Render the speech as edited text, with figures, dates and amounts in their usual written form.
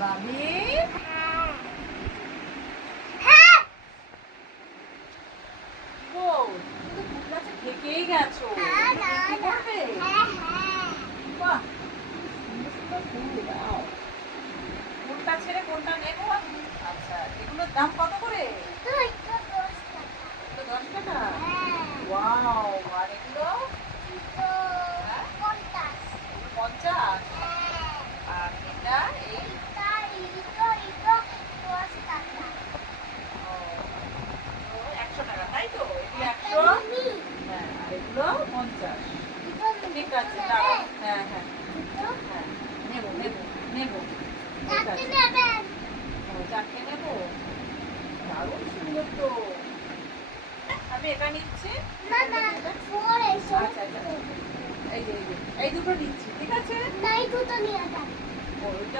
বাবি থেকেই গেছো কোনটা ছেড়ে কোনটা নেবো? আচ্ছা, এগুলোর দাম কত করে? 10 টাকা। ওয়াও, আর এগুলো 50। আর এটা এই 100 টাকা, তাই তো? এগুলো 100, হ্যাঁ, আর এগুলো 50। ঠিক আছে, দাঁড়াও। হ্যাঁ হ্যাঁ হ্যাঁ, নেবো নেবো নেবো। ঠিক আছে, 4টে নেবো। দারুণ সুন্দর তো। আমি এটা নিচ্ছি। আচ্ছা আচ্ছা, এই যে এই দুটো নিচ্ছি, ঠিক আছে? ওইটা